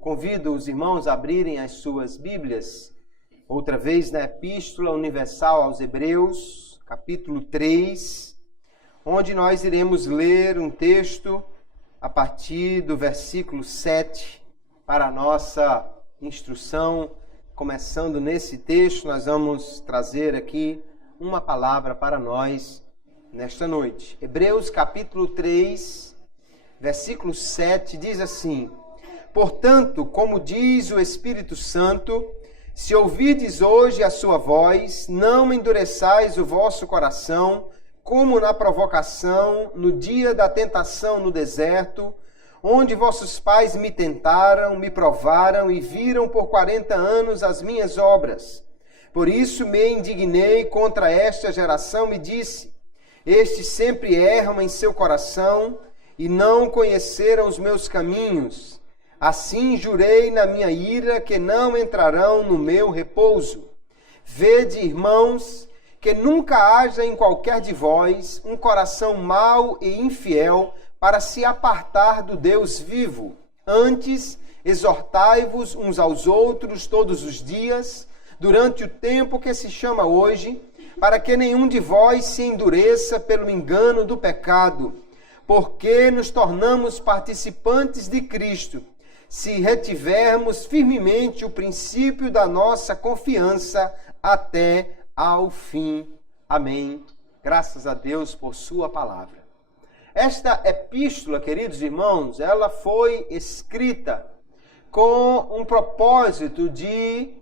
Convido os irmãos a abrirem as suas Bíblias, outra vez na Epístola Universal aos Hebreus, capítulo 3, onde nós iremos ler um texto a partir do versículo 7 para a nossa instrução. Começando nesse texto, nós vamos trazer aqui uma palavra para nós nesta noite. Hebreus capítulo 3, versículo 7 diz assim: Portanto, como diz o Espírito Santo, se ouvirdes hoje a sua voz, não endureçais o vosso coração, como na provocação, no dia da tentação no deserto, onde vossos pais me tentaram, me provaram e viram por 40 anos as minhas obras. Por isso me indignei contra esta geração e disse: estes sempre erram em seu coração e não conheceram os meus caminhos. Assim jurei na minha ira que não entrarão no meu repouso. Vede, irmãos, que nunca haja em qualquer de vós um coração mau e infiel para se apartar do Deus vivo. Antes, exortai-vos uns aos outros todos os dias, durante o tempo que se chama hoje, para que nenhum de vós se endureça pelo engano do pecado, porque nos tornamos participantes de Cristo, se retivermos firmemente o princípio da nossa confiança até ao fim. Amém. Graças a Deus por sua palavra. Esta epístola, queridos irmãos, ela foi escrita com um propósito de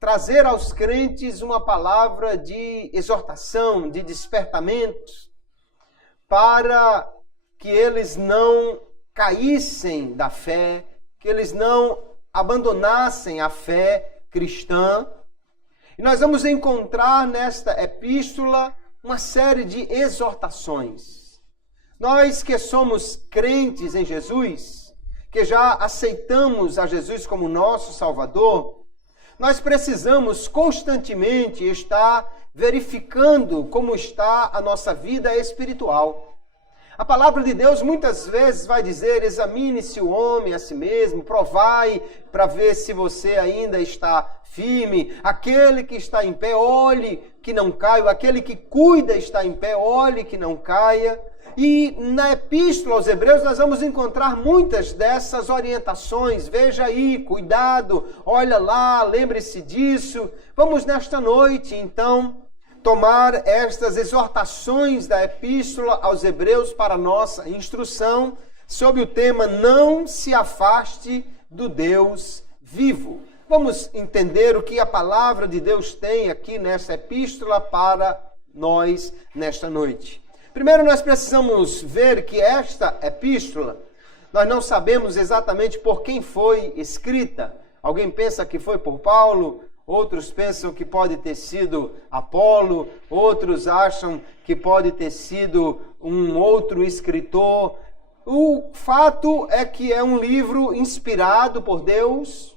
trazer aos crentes uma palavra de exortação, de despertamento, para que eles não caíssem da fé, que eles não abandonassem a fé cristã. E nós vamos encontrar nesta epístola uma série de exortações. Nós que somos crentes em Jesus, que já aceitamos a Jesus como nosso Salvador, nós precisamos constantemente estar verificando como está a nossa vida espiritual. A palavra de Deus muitas vezes vai dizer: examine-se o homem a si mesmo, provai para ver se você ainda está firme. Aquele que está em pé, olhe que não caia. Aquele que cuida está em pé, olhe que não caia. E na Epístola aos Hebreus nós vamos encontrar muitas dessas orientações. Veja aí, cuidado, olha lá, lembre-se disso. Vamos nesta noite, então, tomar estas exortações da Epístola aos Hebreus para nossa instrução sob o tema: não se afaste do Deus vivo. Vamos entender o que a palavra de Deus tem aqui nessa epístola para nós nesta noite. Primeiro, nós precisamos ver que esta epístola, nós não sabemos exatamente por quem foi escrita. Alguém pensa que foi por Paulo, outros pensam que pode ter sido Apolo, outros acham que pode ter sido um outro escritor. O fato é que é um livro inspirado por Deus,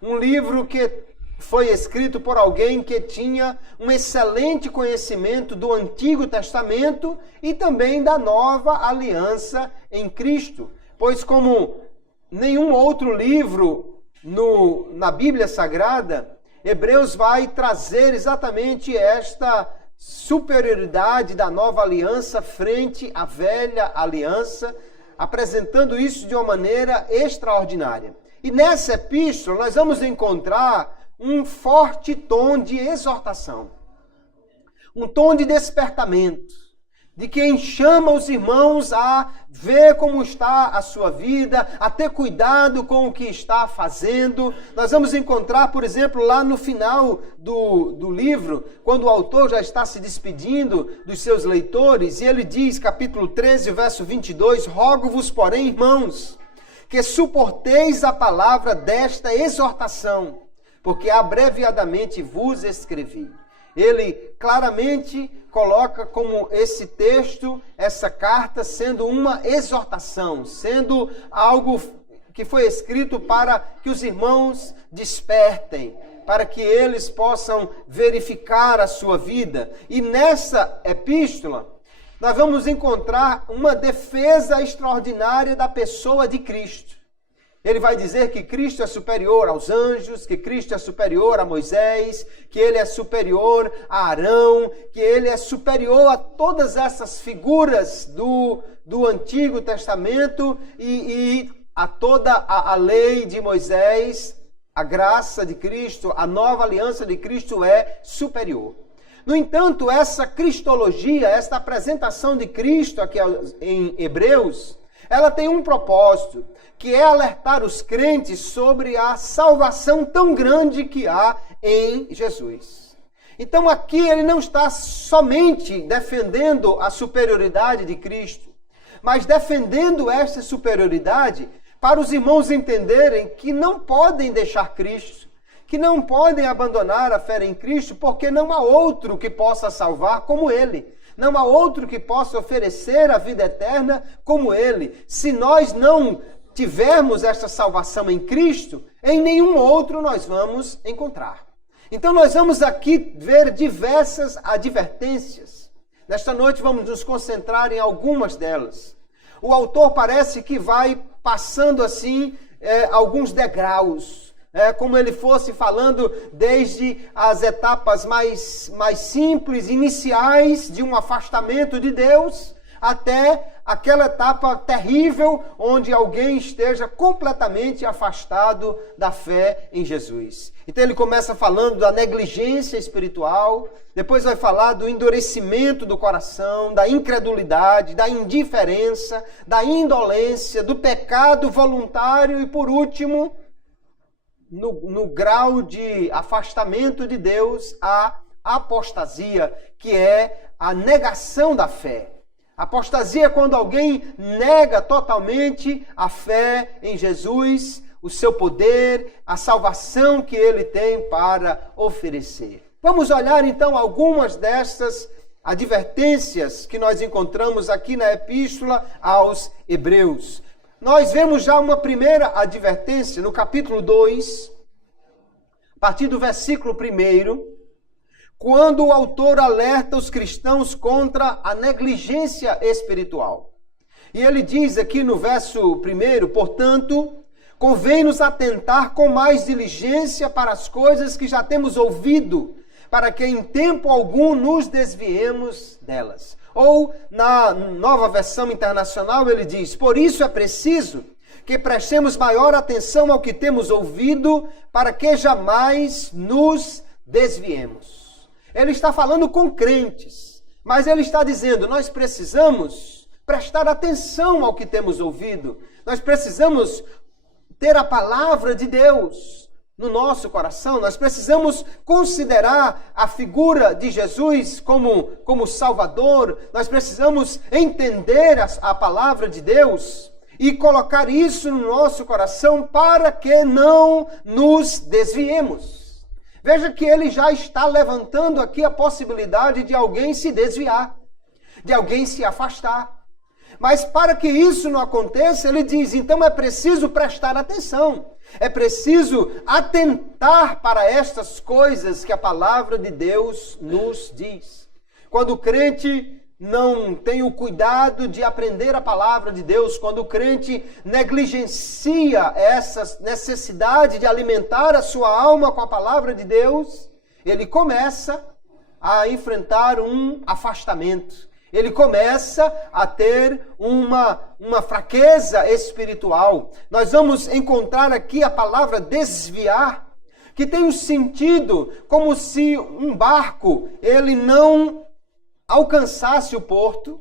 um livro que foi escrito por alguém que tinha um excelente conhecimento do Antigo Testamento e também da Nova Aliança em Cristo. Pois como nenhum outro livro na Bíblia Sagrada, Hebreus vai trazer exatamente esta superioridade da Nova Aliança frente à Velha Aliança, apresentando isso de uma maneira extraordinária. E nessa epístola nós vamos encontrar um forte tom de exortação, um tom de despertamento, de quem chama os irmãos a ver como está a sua vida, a ter cuidado com o que está fazendo. Nós vamos encontrar, por exemplo, lá no final do livro, quando o autor já está se despedindo dos seus leitores, e ele diz, capítulo 13, verso 22, rogo-vos, porém, irmãos, que suporteis a palavra desta exortação, porque abreviadamente vos escrevi. Ele claramente coloca como esse texto, essa carta, sendo uma exortação, sendo algo que foi escrito para que os irmãos despertem, para que eles possam verificar a sua vida. E nessa epístola, nós vamos encontrar uma defesa extraordinária da pessoa de Cristo. Ele vai dizer que Cristo é superior aos anjos, que Cristo é superior a Moisés, que ele é superior a Arão, que ele é superior a todas essas figuras do Antigo Testamento e a toda a lei de Moisés. A graça de Cristo, a nova aliança de Cristo é superior. No entanto, essa cristologia, esta apresentação de Cristo aqui em Hebreus, ela tem um propósito, que é alertar os crentes sobre a salvação tão grande que há em Jesus. Então aqui ele não está somente defendendo a superioridade de Cristo, mas defendendo essa superioridade para os irmãos entenderem que não podem deixar Cristo, que não podem abandonar a fé em Cristo, porque não há outro que possa salvar como Ele. Não há outro que possa oferecer a vida eterna como Ele. Se nós não tivermos esta salvação em Cristo, em nenhum outro nós vamos encontrar. Então nós vamos aqui ver diversas advertências. Nesta noite vamos nos concentrar em algumas delas. O autor parece que vai passando assim alguns degraus, como ele fosse falando desde as etapas mais simples, iniciais de um afastamento de Deus, até aquela etapa terrível onde alguém esteja completamente afastado da fé em Jesus. Então ele começa falando da negligência espiritual, depois vai falar do endurecimento do coração, da incredulidade, da indiferença, da indolência, do pecado voluntário e, por último, no grau de afastamento de Deus, a apostasia, que é a negação da fé. Apostasia é quando alguém nega totalmente a fé em Jesus, o seu poder, a salvação que ele tem para oferecer. Vamos olhar então algumas dessas advertências que nós encontramos aqui na Epístola aos Hebreus. Nós vemos já uma primeira advertência no capítulo 2, a partir do versículo 1, quando o autor alerta os cristãos contra a negligência espiritual. E ele diz aqui no verso 1, portanto, convém-nos atentar com mais diligência para as coisas que já temos ouvido, para que em tempo algum nos desviemos delas. Ou, na Nova Versão Internacional, ele diz, por isso é preciso que prestemos maior atenção ao que temos ouvido, para que jamais nos desviemos. Ele está falando com crentes, mas ele está dizendo, nós precisamos prestar atenção ao que temos ouvido. Nós precisamos ter a palavra de Deus no nosso coração. Nós precisamos considerar a figura de Jesus como Salvador. Nós precisamos entender a palavra de Deus e colocar isso no nosso coração para que não nos desviemos. Veja que ele já está levantando aqui a possibilidade de alguém se desviar, de alguém se afastar. Mas para que isso não aconteça, ele diz, então é preciso prestar atenção. É preciso atentar para estas coisas que a palavra de Deus nos diz. Quando o crente não tem o cuidado de aprender a palavra de Deus, quando o crente negligencia essa necessidade de alimentar a sua alma com a palavra de Deus, ele começa a enfrentar um afastamento. Ele começa a ter uma fraqueza espiritual. Nós vamos encontrar aqui a palavra desviar, que tem um sentido como se um barco, ele não alcançasse o porto,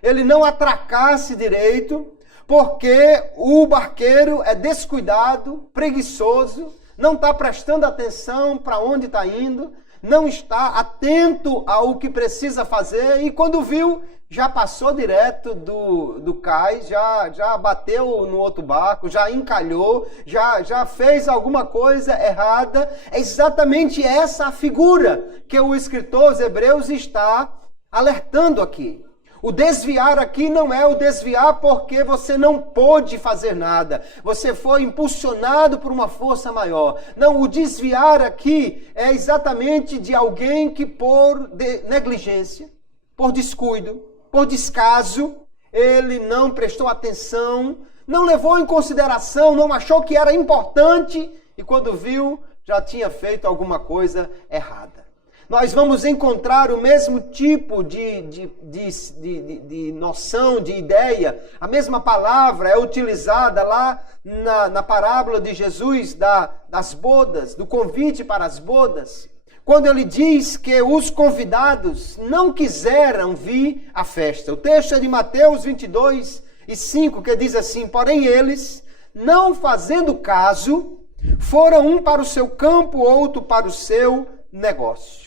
ele não atracasse direito, porque o barqueiro é descuidado, preguiçoso, não está prestando atenção para onde está indo, não está atento ao que precisa fazer e quando viu, já passou direto do cais, já bateu no outro barco, já encalhou, já fez alguma coisa errada. É exatamente essa a figura que o escritor aos Hebreus está alertando aqui. O desviar aqui não é o desviar porque você não pôde fazer nada. Você foi impulsionado por uma força maior. Não, o desviar aqui é exatamente de alguém que por negligência, por descuido, por descaso, ele não prestou atenção, não levou em consideração, não achou que era importante e quando viu, já tinha feito alguma coisa errada. Nós vamos encontrar o mesmo tipo de noção, de ideia. A mesma palavra é utilizada lá na parábola de Jesus das bodas, do convite para as bodas. Quando ele diz que os convidados não quiseram vir à festa. O texto é de Mateus 22:5, que diz assim: porém eles, não fazendo caso, foram um para o seu campo, outro para o seu negócio.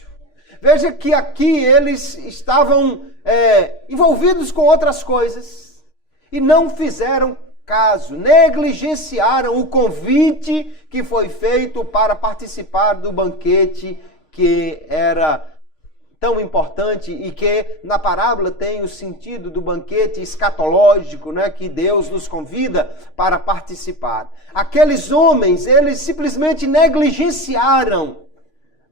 Veja que aqui eles estavam envolvidos com outras coisas e não fizeram caso, negligenciaram o convite que foi feito para participar do banquete que era tão importante e que na parábola tem o sentido do banquete escatológico, né, que Deus nos convida para participar. Aqueles homens, eles simplesmente negligenciaram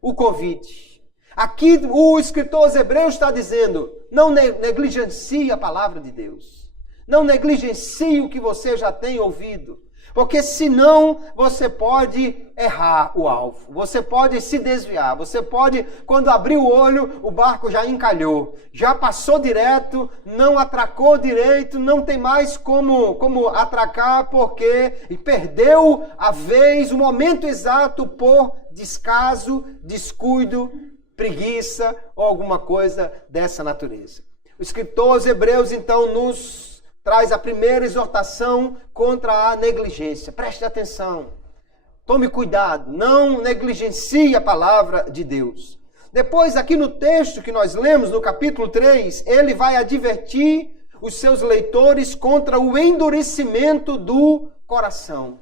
o convite. Aqui o escritor aos Hebreus está dizendo, não negligencie a palavra de Deus. Não negligencie o que você já tem ouvido. Porque senão você pode errar o alvo. Você pode se desviar. Você pode, quando abrir o olho, o barco já encalhou. Já passou direto, não atracou direito, não tem mais como atracar porque perdeu a vez, o momento exato por descaso, descuido, preguiça ou alguma coisa dessa natureza. O escritor aos Hebreus, então, nos traz a primeira exortação contra a negligência. Preste atenção. Tome cuidado. Não negligencie a palavra de Deus. Depois, aqui no texto que nós lemos, no capítulo 3, ele vai advertir os seus leitores contra o endurecimento do coração.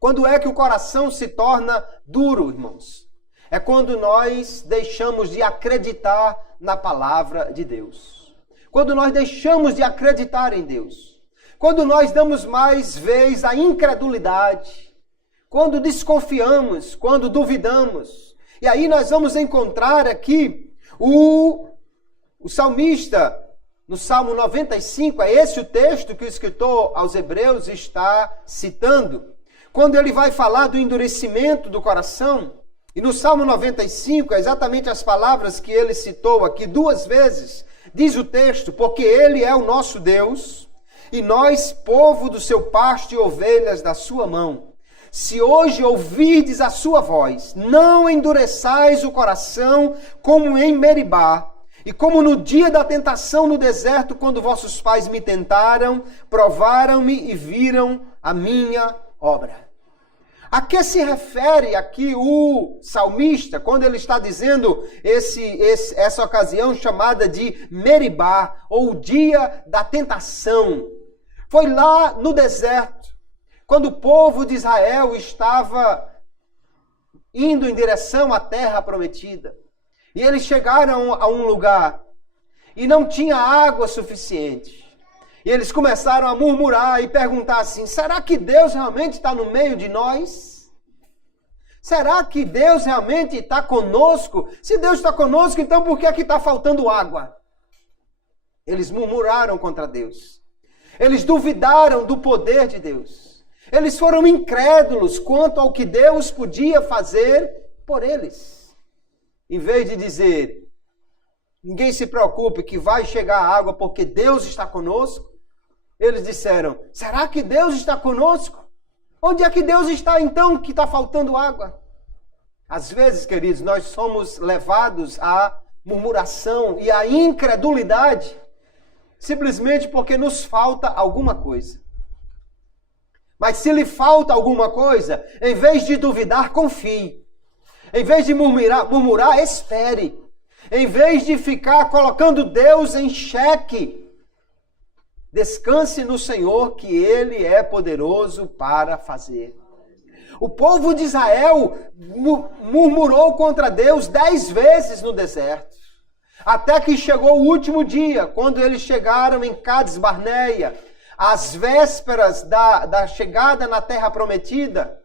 Quando é que o coração se torna duro, irmãos? É quando nós deixamos de acreditar na palavra de Deus. Quando nós deixamos de acreditar em Deus. Quando nós damos mais vez à incredulidade. Quando desconfiamos, quando duvidamos. E aí nós vamos encontrar aqui o salmista, no Salmo 95, é esse o texto que o escritor aos Hebreus está citando. Quando ele vai falar do endurecimento do coração. E no Salmo 95, é exatamente as palavras que ele citou aqui 2 vezes, diz o texto, porque ele é o nosso Deus, e nós, povo do seu pasto e ovelhas da sua mão. Se hoje ouvirdes a sua voz, não endureçais o coração como em Meribá, e como no dia da tentação no deserto, quando vossos pais me tentaram, provaram-me e viram a minha obra. A que se refere aqui o salmista, quando ele está dizendo essa ocasião chamada de Meribá, ou o dia da tentação? Foi lá no deserto, quando o povo de Israel estava indo em direção à terra prometida. E eles chegaram a um lugar e não tinha água suficiente. E eles começaram a murmurar e perguntar assim, será que Deus realmente está no meio de nós? Será que Deus realmente está conosco? Se Deus está conosco, então por que é que está faltando água? Eles murmuraram contra Deus. Eles duvidaram do poder de Deus. Eles foram incrédulos quanto ao que Deus podia fazer por eles. Em vez de dizer, ninguém se preocupe que vai chegar água porque Deus está conosco, eles disseram, será que Deus está conosco? Onde é que Deus está então que está faltando água? Às vezes, queridos, nós somos levados à murmuração e à incredulidade simplesmente porque nos falta alguma coisa. Mas se lhe falta alguma coisa, em vez de duvidar, confie. Em vez de murmurar, espere. Em vez de ficar colocando Deus em xeque, descanse no Senhor, que Ele é poderoso para fazer. O povo de Israel murmurou contra Deus 10 vezes no deserto. Até que chegou o último dia, quando eles chegaram em Cádiz Barneia, às vésperas da chegada na Terra Prometida.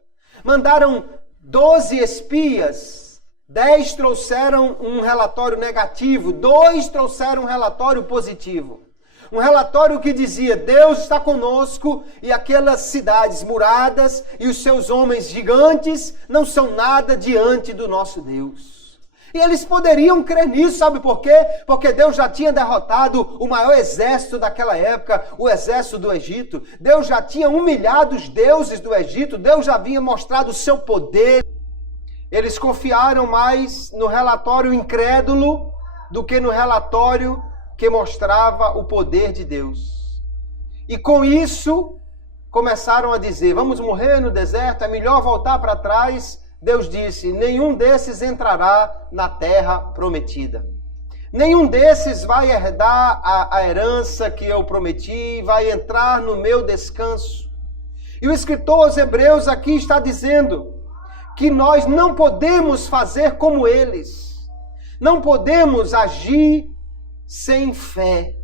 Mandaram 12 espias, 10 trouxeram um relatório negativo, 2 trouxeram um relatório positivo. Um relatório que dizia: Deus está conosco e aquelas cidades muradas e os seus homens gigantes não são nada diante do nosso Deus. E eles poderiam crer nisso, sabe por quê? Porque Deus já tinha derrotado o maior exército daquela época, o exército do Egito. Deus já tinha humilhado os deuses do Egito, Deus já havia mostrado o seu poder. Eles confiaram mais no relatório incrédulo do que no relatório que mostrava o poder de Deus. E com isso, começaram a dizer: vamos morrer no deserto, é melhor voltar para trás. Deus disse: nenhum desses entrará na terra prometida. Nenhum desses vai herdar a herança que eu prometi, vai entrar no meu descanso. E o escritor aos Hebreus aqui está dizendo que nós não podemos fazer como eles. Não podemos agir sem fé.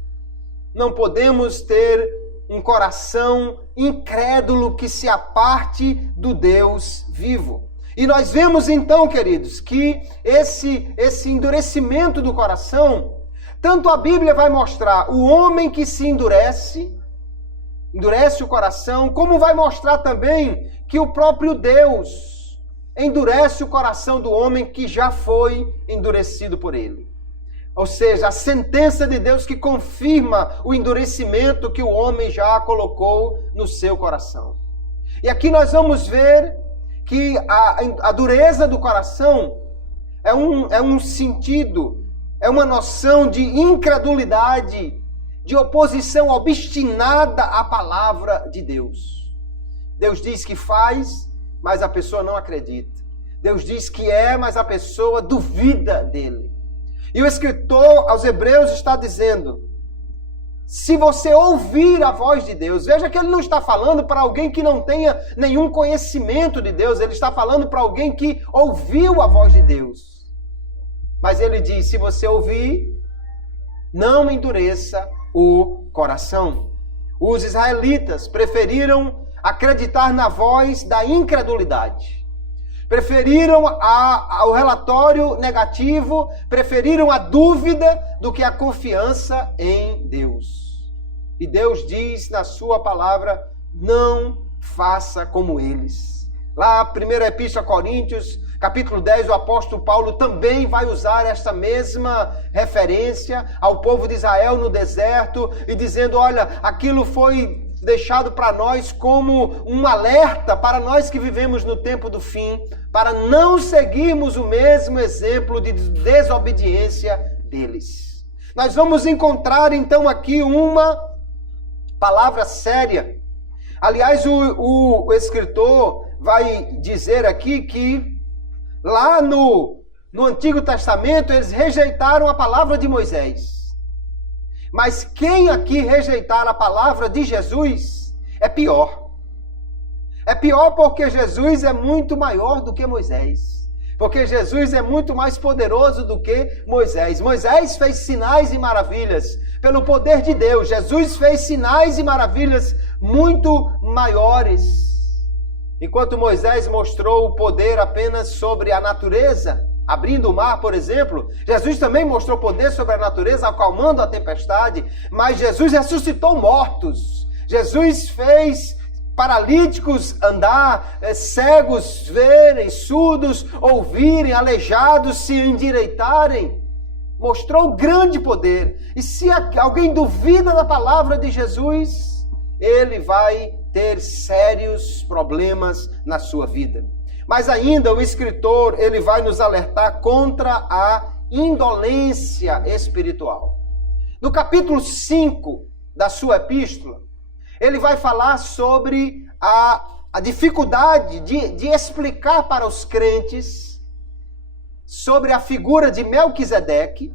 Não podemos ter um coração incrédulo que se aparte do Deus vivo. E nós vemos então, queridos, que esse endurecimento do coração, tanto a Bíblia vai mostrar o homem que se endurece o coração, como vai mostrar também que o próprio Deus endurece o coração do homem que já foi endurecido por ele. Ou seja, a sentença de Deus que confirma o endurecimento que o homem já colocou no seu coração. E aqui nós vamos ver que a dureza do coração é um sentido, é uma noção de incredulidade, de oposição obstinada à palavra de Deus. Deus diz que faz, mas a pessoa não acredita. Deus diz que é, mas a pessoa duvida dele. E o escritor aos Hebreus está dizendo: se você ouvir a voz de Deus, veja que ele não está falando para alguém que não tenha nenhum conhecimento de Deus, ele está falando para alguém que ouviu a voz de Deus. Mas ele diz: se você ouvir, não endureça o coração. Os israelitas preferiram acreditar na voz da incredulidade. Preferiram o relatório negativo, preferiram a dúvida do que a confiança em Deus. E Deus diz na sua palavra: não faça como eles. Lá, primeira epístola a Coríntios, capítulo 10, o apóstolo Paulo também vai usar esta mesma referência ao povo de Israel no deserto e dizendo: olha, aquilo foi deixado para nós como um alerta para nós que vivemos no tempo do fim, para não seguirmos o mesmo exemplo de desobediência deles. Nós vamos encontrar então aqui uma palavra séria. Aliás, o escritor vai dizer aqui que lá no Antigo Testamento eles rejeitaram a palavra de Moisés. Mas quem aqui rejeitar a palavra de Jesus é pior. É pior porque Jesus é muito maior do que Moisés. Porque Jesus é muito mais poderoso do que Moisés. Moisés fez sinais e maravilhas pelo poder de Deus. Jesus fez sinais e maravilhas muito maiores. Enquanto Moisés mostrou o poder apenas sobre a natureza, abrindo o mar, por exemplo, Jesus também mostrou poder sobre a natureza, acalmando a tempestade, mas Jesus ressuscitou mortos. Jesus fez paralíticos andar, cegos verem, surdos ouvirem, aleijados se endireitarem. Mostrou grande poder. E se alguém duvida da palavra de Jesus, ele vai ter sérios problemas na sua vida. Mas ainda o escritor, ele vai nos alertar contra a indolência espiritual. No capítulo 5 da sua epístola, ele vai falar sobre a dificuldade de explicar para os crentes sobre a figura de Melquisedeque,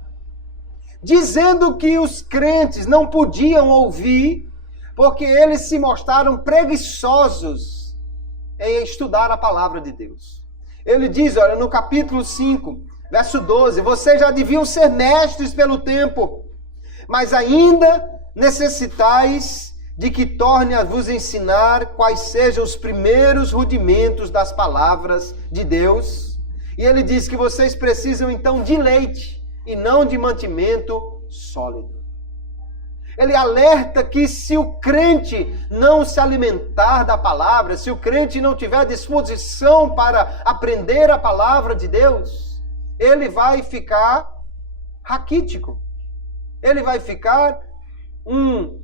dizendo que os crentes não podiam ouvir porque eles se mostraram preguiçosos em estudar a palavra de Deus. Ele diz, olha, no capítulo 5, Verso 12, vocês já deviam ser mestres pelo tempo, mas ainda necessitais de que torne a vos ensinar quais sejam os primeiros rudimentos das palavras de Deus. E ele diz que vocês precisam então de leite e não de mantimento sólido. Ele alerta que se o crente não se alimentar da palavra, se o crente não tiver disposição para aprender a palavra de Deus, ele vai ficar raquítico. Ele vai ficar um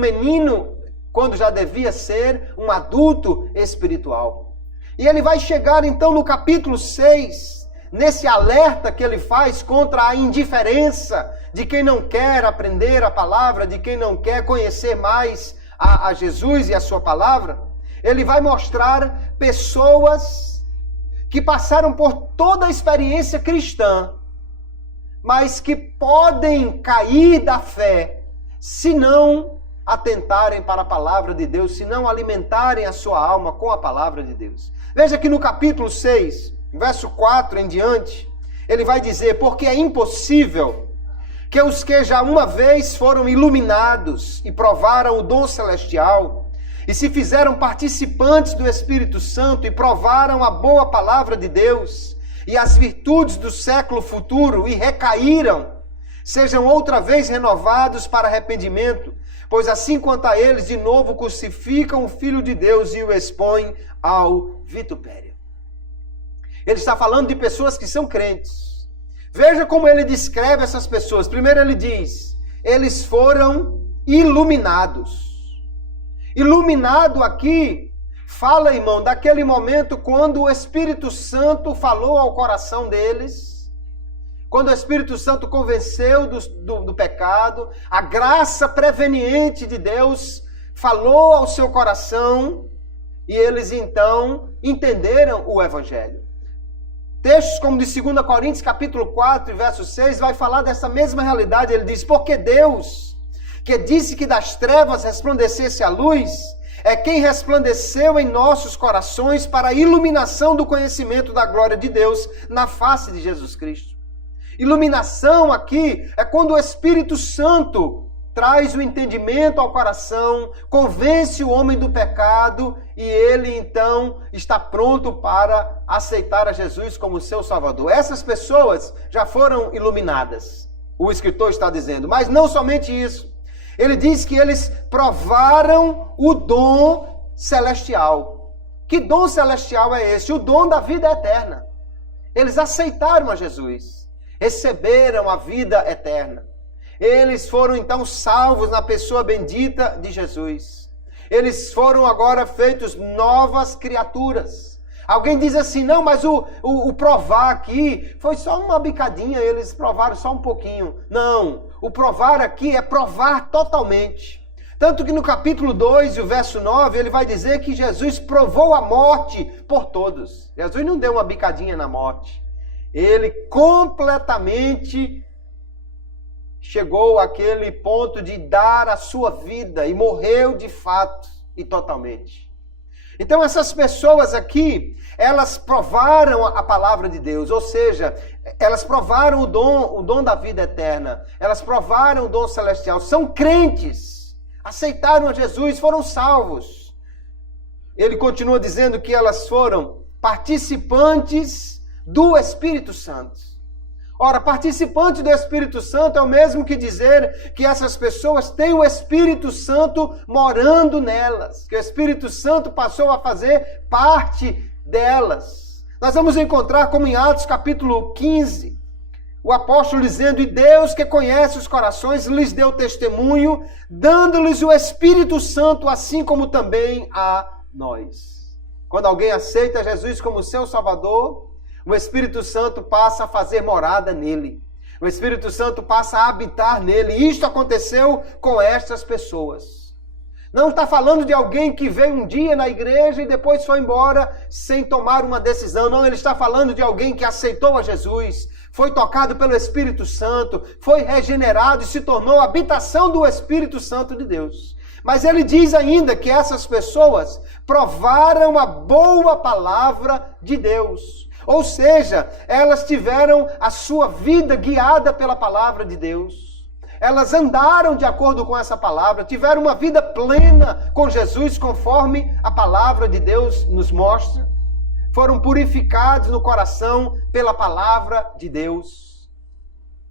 menino, quando já devia ser um adulto espiritual. E ele vai chegar então no capítulo 6, nesse alerta que ele faz contra a indiferença de quem não quer aprender a palavra, de quem não quer conhecer mais a Jesus e a sua palavra. Ele vai mostrar pessoas que passaram por toda a experiência cristã, mas que podem cair da fé se não atentarem para a palavra de Deus, se não alimentarem a sua alma com a palavra de Deus. Veja que no capítulo 6, verso 4 em diante, ele vai dizer: porque é impossível que os que já uma vez foram iluminados e provaram o dom celestial, e se fizeram participantes do Espírito Santo e provaram a boa palavra de Deus e as virtudes do século futuro e recaíram, sejam outra vez renovados para arrependimento, pois assim quanto a eles de novo crucificam o Filho de Deus e o expõem ao vitupério. Ele está falando de pessoas que são crentes. Veja como ele descreve essas pessoas. Primeiro ele diz, eles foram iluminados. Iluminado aqui, fala, irmão, daquele momento quando o Espírito Santo falou ao coração deles, quando o Espírito Santo convenceu do pecado, a graça preveniente de Deus falou ao seu coração, e eles então entenderam o Evangelho. Textos como de 2 Coríntios, capítulo 4, verso 6, vai falar dessa mesma realidade. Ele diz, porque Deus, que disse que das trevas resplandecesse a luz, é quem resplandeceu em nossos corações para a iluminação do conhecimento da glória de Deus na face de Jesus Cristo. Iluminação aqui é quando o Espírito Santo traz o entendimento ao coração, convence o homem do pecado e ele então está pronto para aceitar a Jesus como seu Salvador. Essas pessoas já foram iluminadas, o escritor está dizendo, mas não somente isso. Ele diz que eles provaram o dom celestial. Que dom celestial é esse? O dom da vida eterna. Eles aceitaram a Jesus, receberam a vida eterna. Eles foram então salvos na pessoa bendita de Jesus. Eles foram agora feitos novas criaturas. Alguém diz assim, não, mas o provar aqui foi só uma bicadinha, eles provaram só um pouquinho. Não, o provar aqui é provar totalmente. Tanto que no capítulo 2, o verso 9, ele vai dizer que Jesus provou a morte por todos. Jesus não deu uma bicadinha na morte. Ele completamente chegou àquele ponto de dar a sua vida e morreu de fato e totalmente. Então essas pessoas aqui, elas provaram a palavra de Deus, ou seja, elas provaram o dom da vida eterna, elas provaram o dom celestial, são crentes, aceitaram a Jesus, foram salvos. Ele continua dizendo que elas foram participantes do Espírito Santo. Ora, participante do Espírito Santo é o mesmo que dizer que essas pessoas têm o Espírito Santo morando nelas, que o Espírito Santo passou a fazer parte delas. Nós vamos encontrar, como em Atos capítulo 15, o apóstolo dizendo, e Deus que conhece os corações lhes deu testemunho, dando-lhes o Espírito Santo, assim como também a nós. Quando alguém aceita Jesus como seu Salvador, o Espírito Santo passa a fazer morada nele. O Espírito Santo passa a habitar nele. E isto aconteceu com estas pessoas. Não está falando de alguém que veio um dia na igreja e depois foi embora sem tomar uma decisão. Não, ele está falando de alguém que aceitou a Jesus, foi tocado pelo Espírito Santo, foi regenerado e se tornou a habitação do Espírito Santo de Deus. Mas ele diz ainda que essas pessoas provaram a boa palavra de Deus. Ou seja, elas tiveram a sua vida guiada pela palavra de Deus. Elas andaram de acordo com essa palavra, tiveram uma vida plena com Jesus, conforme a palavra de Deus nos mostra. Foram purificados no coração pela palavra de Deus.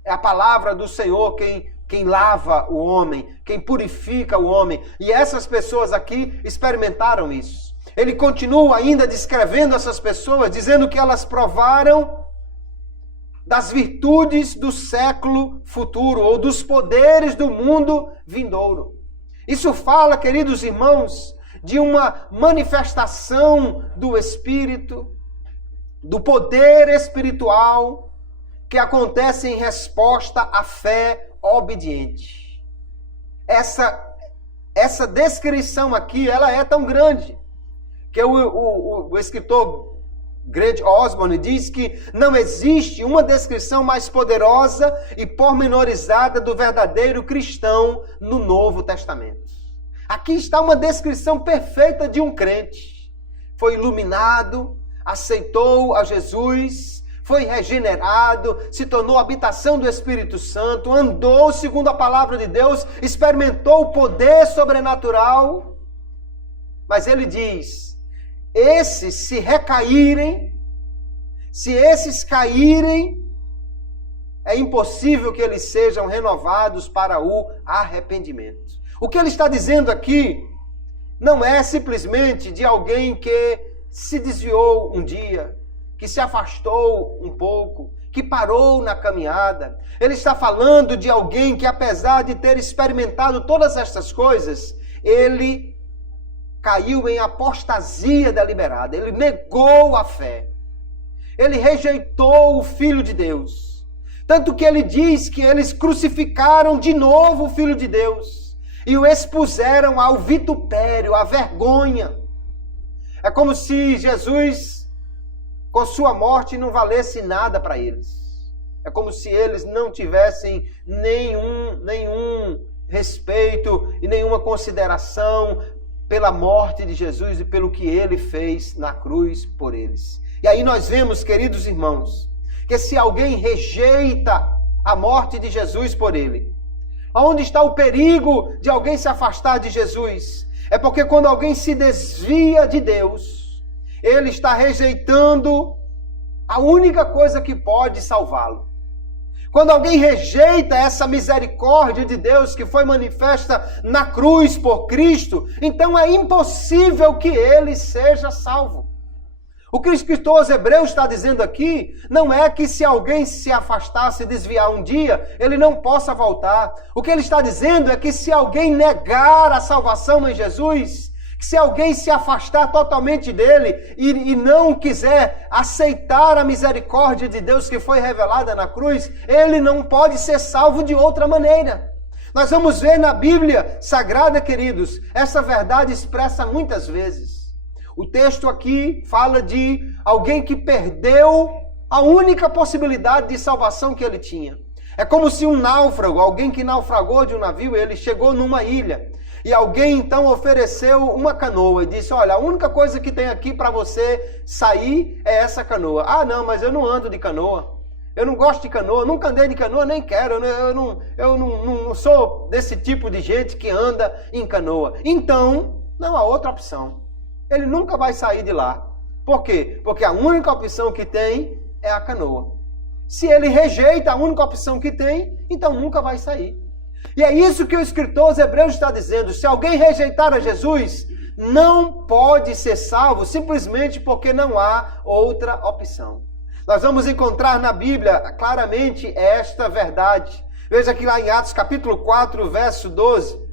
É a palavra do Senhor quem lava o homem, quem purifica o homem. E essas pessoas aqui experimentaram isso. Ele continua ainda descrevendo essas pessoas, dizendo que elas provaram das virtudes do século futuro, ou dos poderes do mundo vindouro. Isso fala, queridos irmãos, de uma manifestação do Espírito, do poder espiritual, que acontece em resposta à fé obediente. Essa descrição aqui, ela é tão grande, que o escritor Grant Osborne diz que não existe uma descrição mais poderosa e pormenorizada do verdadeiro cristão no Novo Testamento. Aqui está uma descrição perfeita de um crente. Foi iluminado, aceitou a Jesus, foi regenerado, se tornou habitação do Espírito Santo, andou segundo a palavra de Deus, experimentou o poder sobrenatural. Mas ele diz: esses se recaírem, se esses caírem, é impossível que eles sejam renovados para o arrependimento. O que ele está dizendo aqui não é simplesmente de alguém que se desviou um dia, que se afastou um pouco, que parou na caminhada. Ele está falando de alguém que, apesar de ter experimentado todas estas coisas, ele caiu em apostasia deliberada. Ele negou a fé. Ele rejeitou o Filho de Deus. Tanto que ele diz que eles crucificaram de novo o Filho de Deus e o expuseram ao vitupério, à vergonha. É como se Jesus, com sua morte, não valesse nada para eles. É como se eles não tivessem nenhum respeito e nenhuma consideração pela morte de Jesus e pelo que ele fez na cruz por eles. E aí nós vemos, queridos irmãos, que se alguém rejeita a morte de Jesus por ele, onde está o perigo de alguém se afastar de Jesus? É porque quando alguém se desvia de Deus, ele está rejeitando a única coisa que pode salvá-lo. Quando alguém rejeita essa misericórdia de Deus que foi manifesta na cruz por Cristo, então é impossível que ele seja salvo. O que o escritor aos Hebreus está dizendo aqui não é que se alguém se afastar, se desviar um dia, ele não possa voltar. O que ele está dizendo é que se alguém negar a salvação em Jesus, se alguém se afastar totalmente dele e não quiser aceitar a misericórdia de Deus que foi revelada na cruz, ele não pode ser salvo de outra maneira. Nós vamos ver na Bíblia Sagrada, queridos, essa verdade expressa muitas vezes. O texto aqui fala de alguém que perdeu a única possibilidade de salvação que ele tinha. É como se um náufrago, alguém que naufragou de um navio, ele chegou numa ilha. E alguém então ofereceu uma canoa e disse: olha, a única coisa que tem aqui para você sair é essa canoa. Ah, não, mas eu não ando de canoa. Eu não gosto de canoa, nunca andei de canoa, nem quero. Eu não sou desse tipo de gente que anda em canoa. Então, não há outra opção. Ele nunca vai sair de lá. Por quê? Porque a única opção que tem é a canoa. Se ele rejeita a única opção que tem, então nunca vai sair. E é isso que o escritor aos Hebreus está dizendo. Se alguém rejeitar a Jesus, não pode ser salvo simplesmente porque não há outra opção. Nós vamos encontrar na Bíblia claramente esta verdade. Veja aqui lá em Atos capítulo 4, verso 12.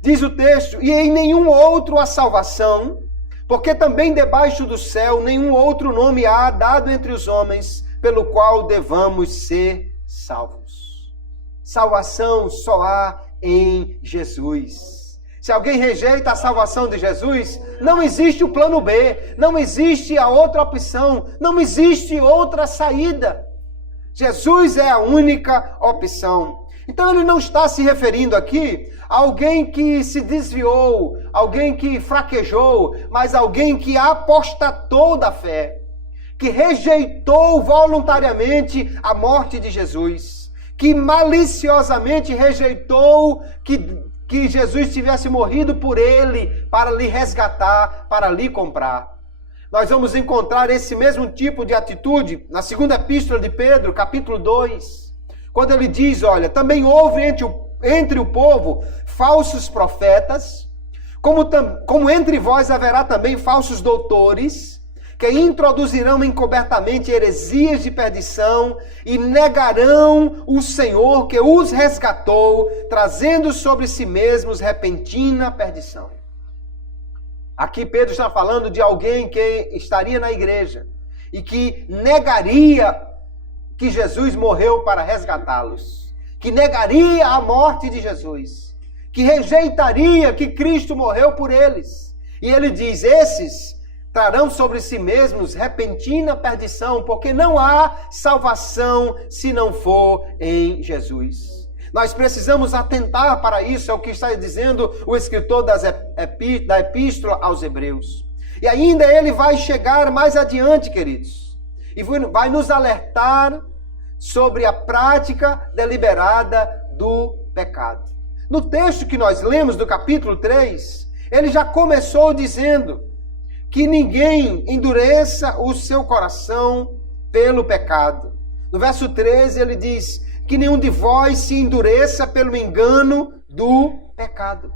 Diz o texto: e em nenhum outro há salvação, porque também debaixo do céu nenhum outro nome há dado entre os homens, pelo qual devamos ser salvos. Salvação só há em Jesus. Se alguém rejeita a salvação de Jesus, não existe o plano B, não existe a outra opção, não existe outra saída. Jesus é a única opção. Então ele não está se referindo aqui a alguém que se desviou, alguém que fraquejou, mas alguém que apostatou da fé, que rejeitou voluntariamente a morte de Jesus, que maliciosamente rejeitou que Jesus tivesse morrido por ele para lhe resgatar, para lhe comprar. Nós vamos encontrar esse mesmo tipo de atitude na segunda epístola de Pedro, capítulo 2, quando ele diz, olha, também houve entre o povo falsos profetas, como entre vós haverá também falsos doutores, que introduzirão encobertamente heresias de perdição e negarão o Senhor que os resgatou, trazendo sobre si mesmos repentina perdição. Aqui Pedro está falando de alguém que estaria na igreja e que negaria que Jesus morreu para resgatá-los, que negaria a morte de Jesus, que rejeitaria que Cristo morreu por eles. E ele diz, esses trarão sobre si mesmos repentina perdição, porque não há salvação se não for em Jesus. Nós precisamos atentar para isso, é o que está dizendo o escritor da epístola aos Hebreus. E ainda ele vai chegar mais adiante, queridos, e vai nos alertar sobre a prática deliberada do pecado. No texto que nós lemos do capítulo 3, ele já começou dizendo que ninguém endureça o seu coração pelo pecado. No verso 13 ele diz que nenhum de vós se endureça pelo engano do pecado.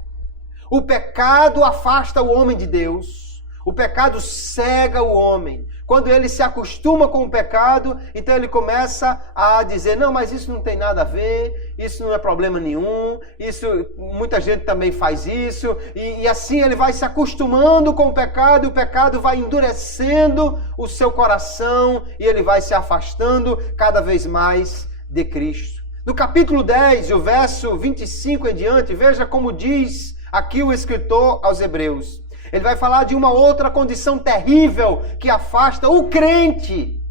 O pecado afasta o homem de Deus. O pecado cega o homem. Quando ele se acostuma com o pecado, então ele começa a dizer, não, mas isso não tem nada a ver, isso não é problema nenhum, isso, muita gente também faz isso, e assim ele vai se acostumando com o pecado, e o pecado vai endurecendo o seu coração, e ele vai se afastando cada vez mais de Cristo. No capítulo 10, o verso 25 em diante, veja como diz aqui o escritor aos Hebreus. Ele vai falar de uma outra condição terrível que afasta o crente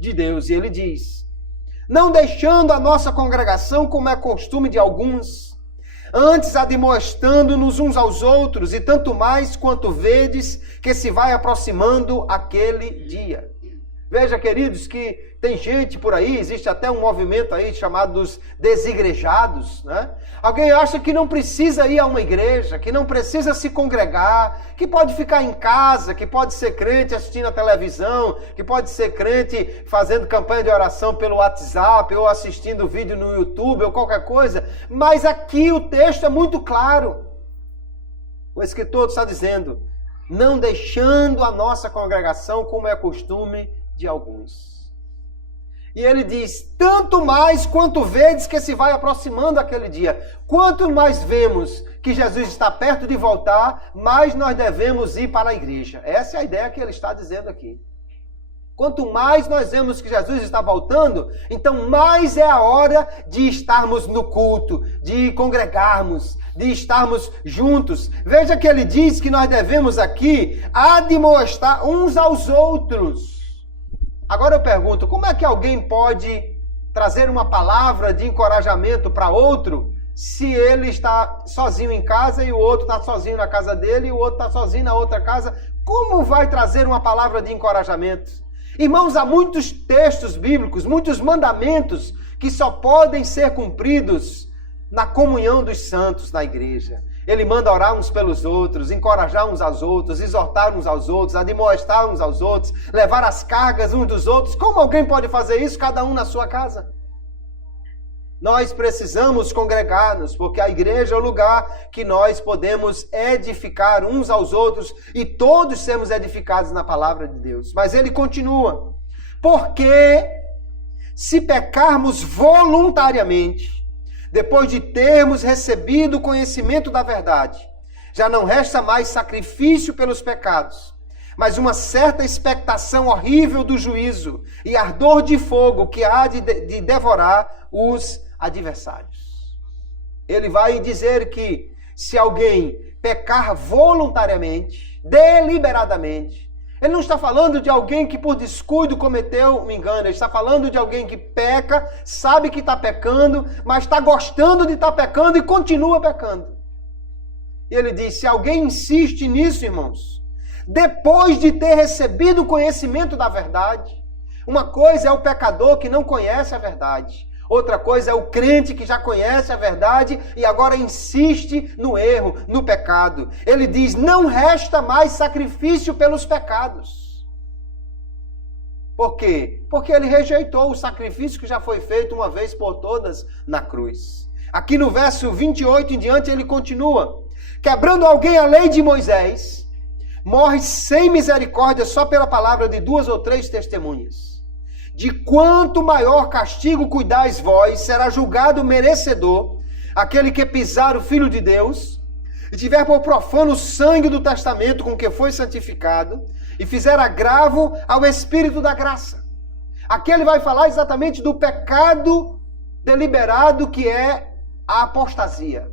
de Deus. E ele diz, não deixando a nossa congregação como é costume de alguns, antes admoestando-nos uns aos outros, e tanto mais quanto vedes que se vai aproximando aquele dia. Veja, queridos, que tem gente por aí, existe até um movimento aí chamado dos desigrejados, né? Alguém acha que não precisa ir a uma igreja, que não precisa se congregar, que pode ficar em casa, que pode ser crente assistindo a televisão, que pode ser crente fazendo campanha de oração pelo WhatsApp, ou assistindo vídeo no YouTube, ou qualquer coisa. Mas aqui o texto é muito claro. O escritor está dizendo, não deixando a nossa congregação como é costume de alguns. E ele diz, tanto mais quanto vedes que se vai aproximando aquele dia. Quanto mais vemos que Jesus está perto de voltar, mais nós devemos ir para a igreja. Essa é a ideia que ele está dizendo aqui. Quanto mais nós vemos que Jesus está voltando, então mais é a hora de estarmos no culto, de congregarmos, de estarmos juntos. Veja que ele diz que nós devemos aqui admoestar uns aos outros. Agora eu pergunto, como é que alguém pode trazer uma palavra de encorajamento para outro se ele está sozinho em casa e o outro está sozinho na casa dele e o outro está sozinho na outra casa? Como vai trazer uma palavra de encorajamento? Irmãos, há muitos textos bíblicos, muitos mandamentos que só podem ser cumpridos na comunhão dos santos na igreja. Ele manda orar uns pelos outros, encorajar uns aos outros, exortar uns aos outros, admoestar uns aos outros, levar as cargas uns dos outros. Como alguém pode fazer isso, cada um na sua casa? Nós precisamos congregar-nos, porque a igreja é o lugar que nós podemos edificar uns aos outros e todos sermos edificados na palavra de Deus. Mas ele continua, porque se pecarmos voluntariamente, depois de termos recebido o conhecimento da verdade, já não resta mais sacrifício pelos pecados, mas uma certa expectação horrível do juízo e ardor de fogo que há de devorar os adversários. Ele vai dizer que se alguém pecar voluntariamente, deliberadamente, ele não está falando de alguém que por descuido cometeu um engano. Ele está falando de alguém que peca, sabe que está pecando, mas está gostando de estar pecando e continua pecando. E ele diz, se alguém insiste nisso, irmãos, depois de ter recebido o conhecimento da verdade, Uma coisa é o pecador que não conhece a verdade. Outra coisa é o crente que já conhece a verdade e agora insiste no erro, no pecado. Ele diz, não resta mais sacrifício pelos pecados. Por quê? Porque ele rejeitou o sacrifício que já foi feito uma vez por todas na cruz. Aqui no verso 28 em diante ele continua. Quebrando alguém a lei de Moisés, morre sem misericórdia só pela palavra de 2 ou 3 testemunhas. De quanto maior castigo cuidais vós, será julgado merecedor aquele que pisar o Filho de Deus e tiver por profano o sangue do testamento com que foi santificado e fizer agravo ao Espírito da graça. Aqui ele vai falar exatamente do pecado deliberado que é a apostasia.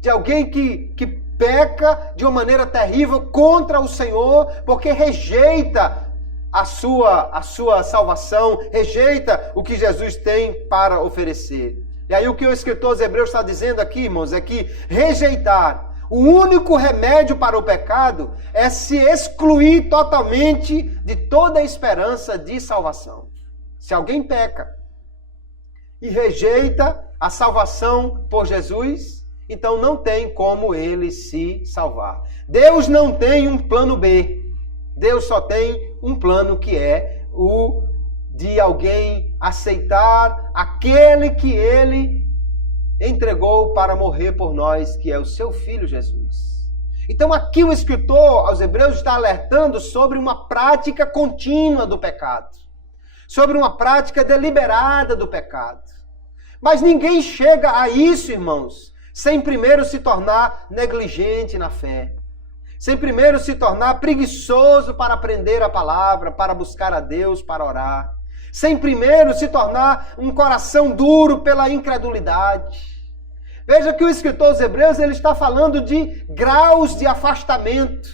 De alguém que peca de uma maneira terrível contra o Senhor porque rejeita a sua salvação, rejeita o que Jesus tem para oferecer. E aí o que o escritor aos Hebreus está dizendo aqui, irmãos, é que rejeitar o único remédio para o pecado é se excluir totalmente de toda a esperança de salvação. Se alguém peca e rejeita a salvação por Jesus, então não tem como ele se salvar. Deus não tem um plano B. Deus só tem um plano que é o de alguém aceitar aquele que ele entregou para morrer por nós, que é o seu Filho Jesus. Então aqui o escritor aos Hebreus está alertando sobre uma prática contínua do pecado, sobre uma prática deliberada do pecado. Mas ninguém chega a isso, irmãos, sem primeiro se tornar negligente na fé. Sem primeiro se tornar preguiçoso para aprender a palavra, para buscar a Deus, para orar. Sem primeiro se tornar um coração duro pela incredulidade. Veja que o escritor aos Hebreus ele está falando de graus de afastamento.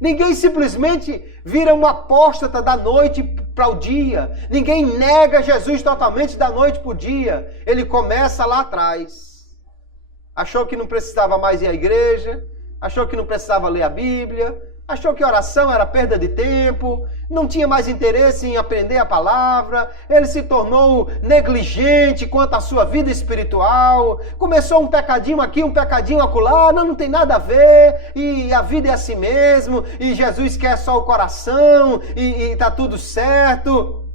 Ninguém simplesmente vira um apóstata da noite para o dia. Ninguém nega Jesus totalmente da noite para o dia. Ele começa lá atrás. Achou que não precisava mais ir à igreja. Achou que não precisava ler a Bíblia, achou que oração era perda de tempo, não tinha mais interesse em aprender a palavra, ele se tornou negligente quanto à sua vida espiritual, começou um pecadinho aqui, um pecadinho acolá, não tem nada a ver, e a vida é assim mesmo, e Jesus quer só o coração, e está tudo certo.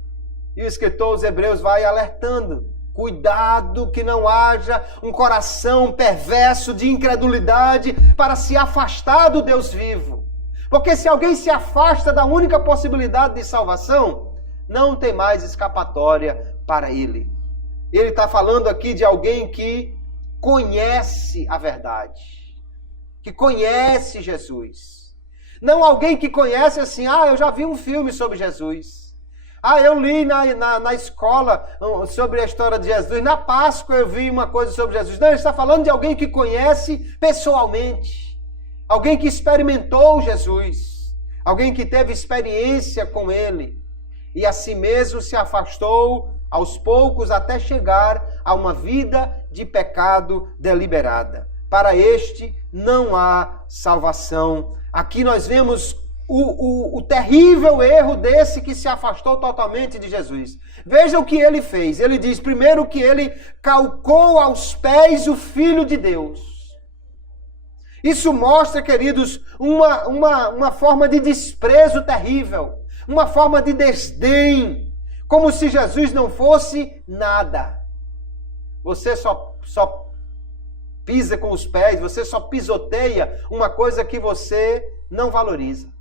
E o escritor aos Hebreus vai alertando. Cuidado que não haja um coração perverso de incredulidade para se afastar do Deus vivo. Porque se alguém se afasta da única possibilidade de salvação, não tem mais escapatória para ele. Ele está falando aqui de alguém que conhece a verdade, que conhece Jesus. Não alguém que conhece assim, eu já vi um filme sobre Jesus. Eu li na escola sobre a história de Jesus. Na Páscoa eu vi uma coisa sobre Jesus. Não, ele está falando de alguém que conhece pessoalmente. Alguém que experimentou Jesus. Alguém que teve experiência com ele. E a si mesmo se afastou aos poucos até chegar a uma vida de pecado deliberada. Para este não há salvação. Aqui nós vemos o terrível erro desse que se afastou totalmente de Jesus. Veja o que ele fez. Ele diz primeiro que ele calcou aos pés o Filho de Deus. Isso mostra, queridos, uma forma de desprezo terrível. Uma forma de desdém. Como se Jesus não fosse nada. Você só pisa com os pés, você só pisoteia uma coisa que você não valoriza.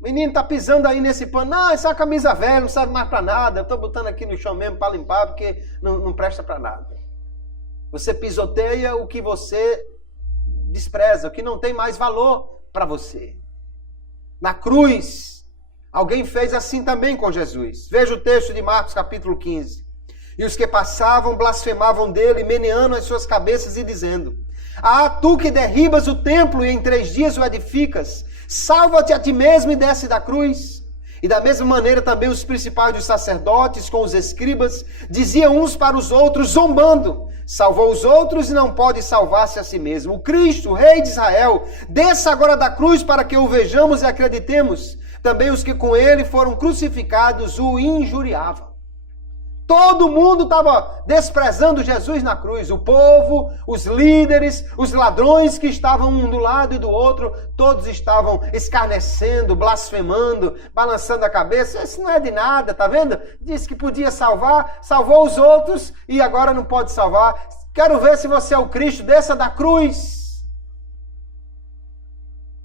O menino está pisando aí nesse pano. Não, essa é uma camisa velha, não serve mais para nada. Eu estou botando aqui no chão mesmo para limpar, porque não presta para nada. Você pisoteia o que você despreza, o que não tem mais valor para você. Na cruz, alguém fez assim também com Jesus. Veja o texto de Marcos capítulo 15. E os que passavam blasfemavam dele, meneando as suas cabeças e dizendo: tu que derribas o templo e em 3 dias o edificas, salva-te a ti mesmo e desce da cruz. E da mesma maneira também os principais dos sacerdotes com os escribas diziam uns para os outros, zombando: salvou os outros e não pode salvar-se a si mesmo. O Cristo, o Rei de Israel, desça agora da cruz para que o vejamos e acreditemos. também os que com ele foram crucificados o injuriavam. Todo mundo estava desprezando Jesus na cruz. O povo, os líderes, os ladrões que estavam um do lado e do outro, todos estavam escarnecendo, blasfemando, balançando a cabeça. Isso não é de nada, tá vendo? Disse que podia salvar, salvou os outros e agora não pode salvar. Quero ver se você é o Cristo, desça da cruz.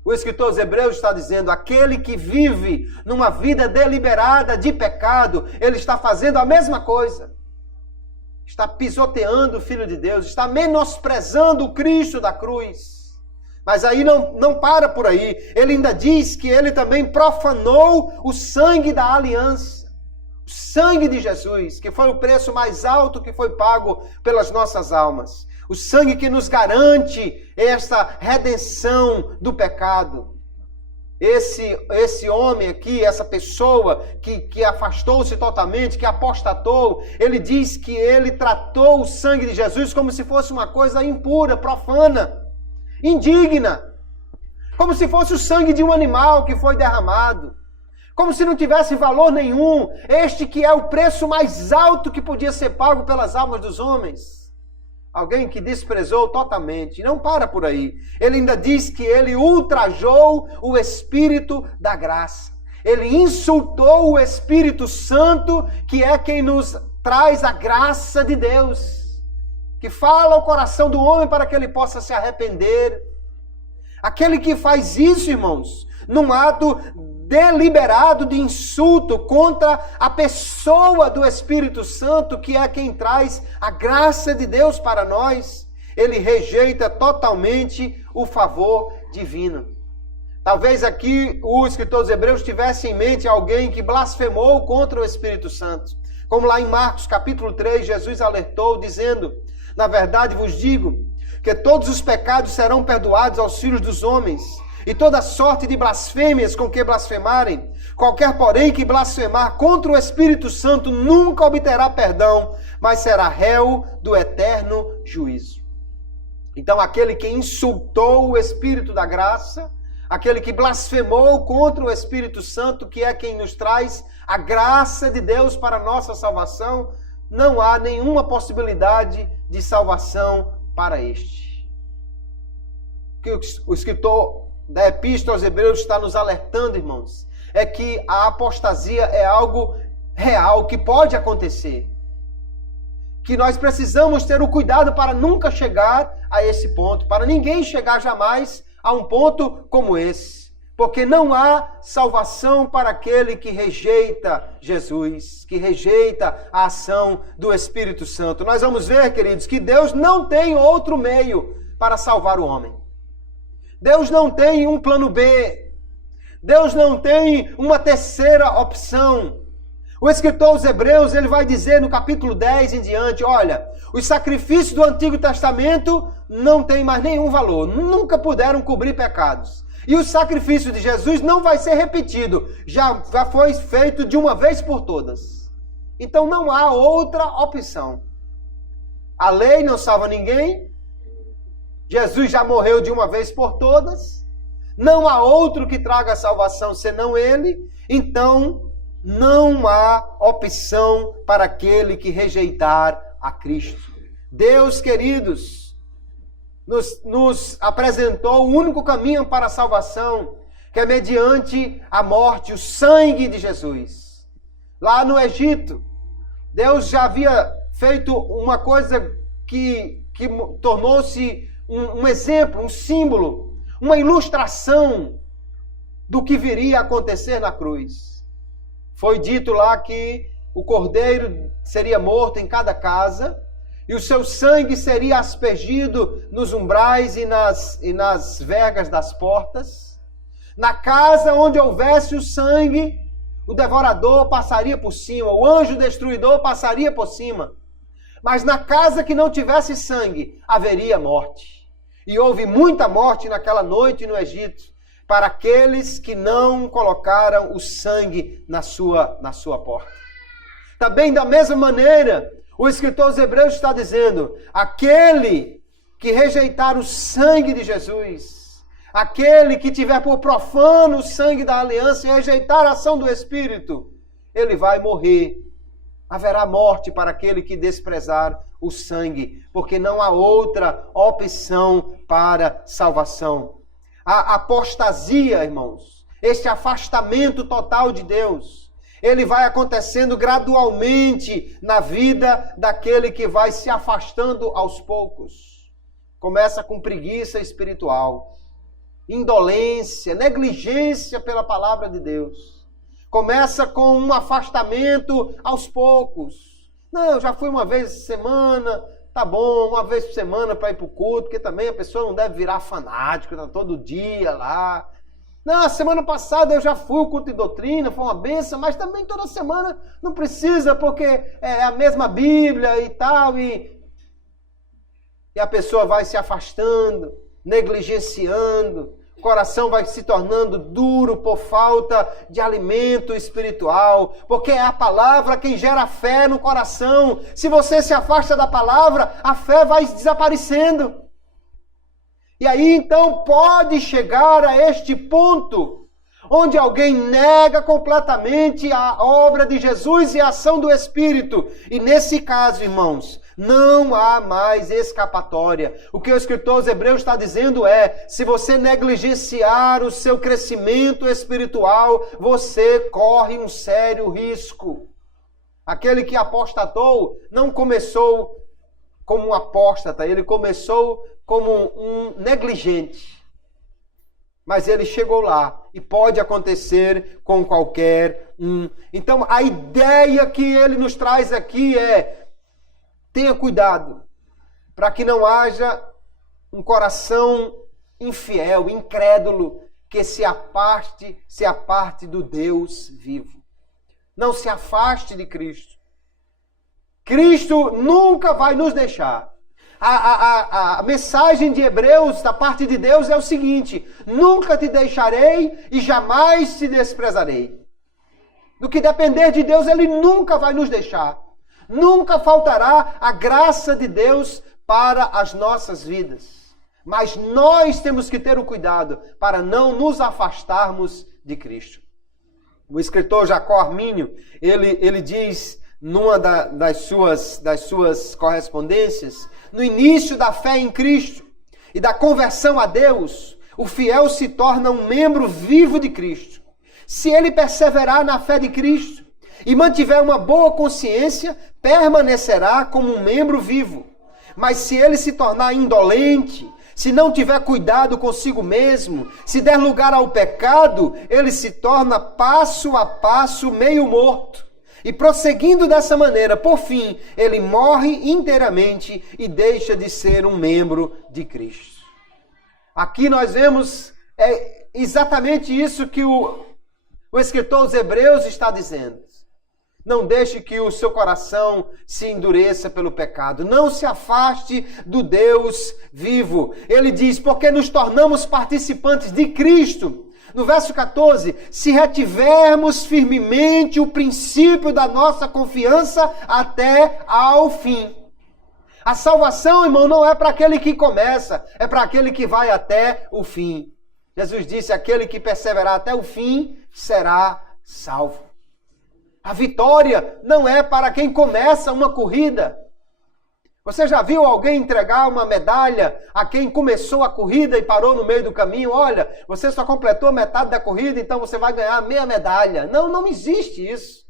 O escritor aos Hebreus está dizendo, aquele que vive numa vida deliberada de pecado, ele está fazendo a mesma coisa. Está pisoteando o Filho de Deus, está menosprezando o Cristo da cruz. Mas aí não para por aí. Ele ainda diz que ele também profanou o sangue da aliança. O sangue de Jesus, que foi o preço mais alto que foi pago pelas nossas almas. O sangue que nos garante esta redenção do pecado. Esse homem aqui, essa pessoa que afastou-se totalmente, que apostatou, ele diz que ele tratou o sangue de Jesus como se fosse uma coisa impura, profana, indigna. Como se fosse o sangue de um animal que foi derramado. Como se não tivesse valor nenhum. Este que é o preço mais alto que podia ser pago pelas almas dos homens. Alguém que desprezou totalmente. Não para por aí. Ele ainda diz que ele ultrajou o Espírito da graça. Ele insultou o Espírito Santo, que é quem nos traz a graça de Deus. Que fala ao coração do homem para que ele possa se arrepender. Aquele que faz isso, irmãos, num ato deliberado de insulto contra a pessoa do Espírito Santo, que é quem traz a graça de Deus para nós, ele rejeita totalmente o favor divino. Talvez aqui o escritor dos Hebreus tivesse em mente alguém que blasfemou contra o Espírito Santo. Como lá em Marcos capítulo 3, Jesus alertou dizendo, na verdade vos digo, que todos os pecados serão perdoados aos filhos dos homens, e toda sorte de blasfêmias com que blasfemarem. Qualquer, porém, que blasfemar contra o Espírito Santo nunca obterá perdão, mas será réu do eterno juízo. Então, aquele que insultou o Espírito da graça, aquele que blasfemou contra o Espírito Santo, que é quem nos traz a graça de Deus para a nossa salvação, não há nenhuma possibilidade de salvação para este. Que o escritor da Epístola aos Hebreus está nos alertando, irmãos, é que a apostasia é algo real, que pode acontecer. Que nós precisamos ter o cuidado para nunca chegar a esse ponto, para ninguém chegar jamais a um ponto como esse. Porque não há salvação para aquele que rejeita Jesus, que rejeita a ação do Espírito Santo. Nós vamos ver, queridos, que Deus não tem outro meio para salvar o homem. Deus não tem um plano B. Deus não tem uma terceira opção. O escritor aos Hebreus, ele vai dizer no capítulo 10 em diante, olha, os sacrifícios do Antigo Testamento não têm mais nenhum valor, nunca puderam cobrir pecados. E o sacrifício de Jesus não vai ser repetido, já foi feito de uma vez por todas. Então não há outra opção. A lei não salva ninguém, Jesus já morreu de uma vez por todas, não há outro que traga salvação senão Ele, então não há opção para aquele que rejeitar a Cristo. Deus, queridos, nos apresentou o único caminho para a salvação, que é mediante a morte, o sangue de Jesus. Lá no Egito, Deus já havia feito uma coisa que tornou-se um exemplo, um símbolo, uma ilustração do que viria a acontecer na cruz. Foi dito lá que o cordeiro seria morto em cada casa e o seu sangue seria aspergido nos umbrais e nas vergas das portas. Na casa onde houvesse o sangue, o devorador passaria por cima, o anjo destruidor passaria por cima. Mas na casa que não tivesse sangue, haveria morte. E houve muita morte naquela noite no Egito, para aqueles que não colocaram o sangue na sua porta. Também da mesma maneira, o escritor aos Hebreus está dizendo, aquele que rejeitar o sangue de Jesus, Aquele que tiver por profano o sangue da aliança e rejeitar a ação do Espírito, ele vai morrer. Haverá morte para aquele que desprezar o sangue, porque não há outra opção para salvação. A apostasia, irmãos, este afastamento total de Deus, ele vai acontecendo gradualmente na vida daquele que vai se afastando aos poucos. Começa com preguiça espiritual, indolência, negligência pela palavra de Deus. Começa com um afastamento aos poucos. Não, eu já fui uma vez por semana, tá bom, uma vez por semana para ir para o culto, porque também a pessoa não deve virar fanático, tá todo dia lá. Não, a semana passada eu já fui ao culto de doutrina, foi uma bênção, mas também toda semana não precisa, porque é a mesma Bíblia e tal, e a pessoa vai se afastando, negligenciando, o coração vai se tornando duro por falta de alimento espiritual, porque é a palavra quem gera fé no coração. Se você se afasta da palavra, a fé vai desaparecendo. E aí então pode chegar a este ponto, onde alguém nega completamente a obra de Jesus e a ação do Espírito. E nesse caso, irmãos, não há mais escapatória. O que o escritor aos Hebreus está dizendo é: se você negligenciar o seu crescimento espiritual, você corre um sério risco. Aquele que apostatou não começou como um apóstata, ele começou como um negligente. Mas ele chegou lá e pode acontecer com qualquer um. Então a ideia que ele nos traz aqui é: tenha cuidado para que não haja um coração infiel, incrédulo, que se aparte do Deus vivo. Não se afaste de Cristo. Cristo nunca vai nos deixar. A mensagem de Hebreus da parte de Deus é o seguinte: nunca te deixarei e jamais te desprezarei. Do que depender de Deus, Ele nunca vai nos deixar. Nunca faltará a graça de Deus para as nossas vidas. Mas nós temos que ter o cuidado para não nos afastarmos de Cristo. O escritor Jacó Armínio, ele diz numa das suas correspondências: no início da fé em Cristo e da conversão a Deus, o fiel se torna um membro vivo de Cristo. Se ele perseverar na fé de Cristo e mantiver uma boa consciência, permanecerá como um membro vivo. Mas se ele se tornar indolente, se não tiver cuidado consigo mesmo, se der lugar ao pecado, ele se torna passo a passo meio morto. E prosseguindo dessa maneira, por fim, ele morre inteiramente e deixa de ser um membro de Cristo. Aqui nós vemos exatamente isso que o escritor aos Hebreus está dizendo. Não deixe que o seu coração se endureça pelo pecado. Não se afaste do Deus vivo. Ele diz: porque nos tornamos participantes de Cristo. No verso 14, se retivermos firmemente o princípio da nossa confiança até ao fim. A salvação, irmão, não é para aquele que começa, é para aquele que vai até o fim. Jesus disse: aquele que perseverar até o fim será salvo. A vitória não é para quem começa uma corrida. Você já viu alguém entregar uma medalha a quem começou a corrida e parou no meio do caminho? Olha, você só completou metade da corrida, então você vai ganhar meia medalha. Não, não existe isso.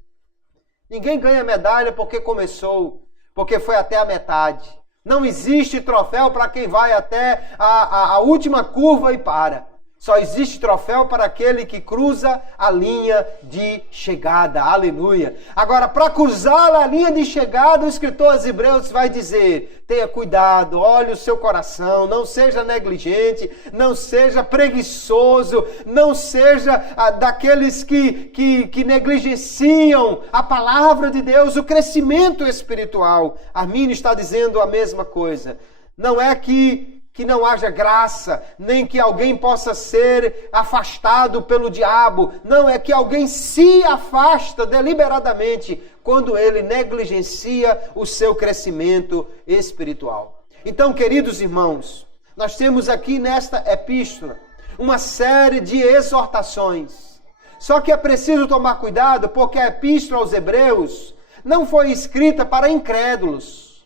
Ninguém ganha medalha porque começou, porque foi até a metade. Não existe troféu para quem vai até a última curva e para. Só existe troféu para aquele que cruza a linha de chegada. Aleluia. Agora, para cruzar a linha de chegada, o escritor aos Hebreus vai dizer: tenha cuidado, olhe o seu coração, não seja negligente, não seja preguiçoso, não seja daqueles que negligenciam a palavra de Deus, o crescimento espiritual. Armínio está dizendo a mesma coisa. Não é que não haja graça, nem que alguém possa ser afastado pelo diabo. Não, é que alguém se afasta deliberadamente quando ele negligencia o seu crescimento espiritual. Então, queridos irmãos, nós temos aqui nesta epístola uma série de exortações. Só que é preciso tomar cuidado, porque a Epístola aos Hebreus não foi escrita para incrédulos.